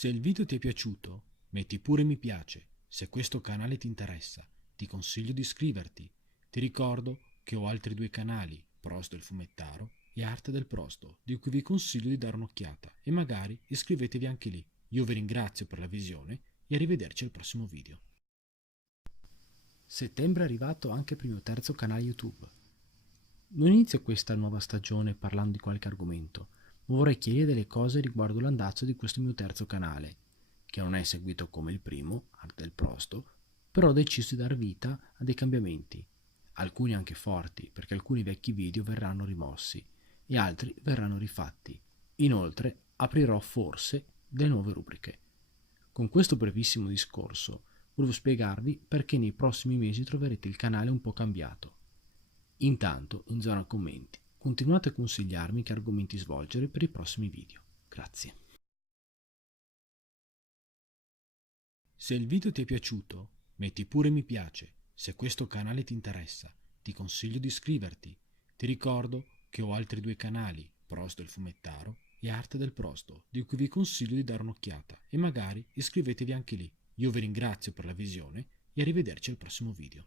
Se il video ti è piaciuto, metti pure mi piace. Se questo canale ti interessa, ti consiglio di iscriverti. Ti ricordo che ho altri due canali, Prosto del Fumettaro e Arte del Prosto, di cui vi consiglio di dare un'occhiata e magari iscrivetevi anche lì. Io vi ringrazio per la visione e arrivederci al prossimo video. Settembre è arrivato anche per il mio terzo canale YouTube. Non inizio questa nuova stagione parlando di qualche argomento, ma vorrei chiarire delle cose riguardo l'andazzo di questo mio terzo canale, che non è seguito come il primo, Arte del Prosto, però ho deciso di dar vita a dei cambiamenti, alcuni anche forti, perché alcuni vecchi video verranno rimossi e altri verranno rifatti. Inoltre aprirò forse delle nuove rubriche. Con questo brevissimo discorso volevo spiegarvi perché nei prossimi mesi troverete il canale un po' cambiato. Intanto, in zona commenti, continuate a consigliarmi che argomenti svolgere per i prossimi video. Grazie. Se il video ti è piaciuto, metti pure mi piace. Se questo canale ti interessa, ti consiglio di iscriverti. Ti ricordo che ho altri due canali, Prosto del Fumettaro e Arte del Prosto, di cui vi consiglio di dare un'occhiata e magari iscrivetevi anche lì. Io vi ringrazio per la visione e arrivederci al prossimo video.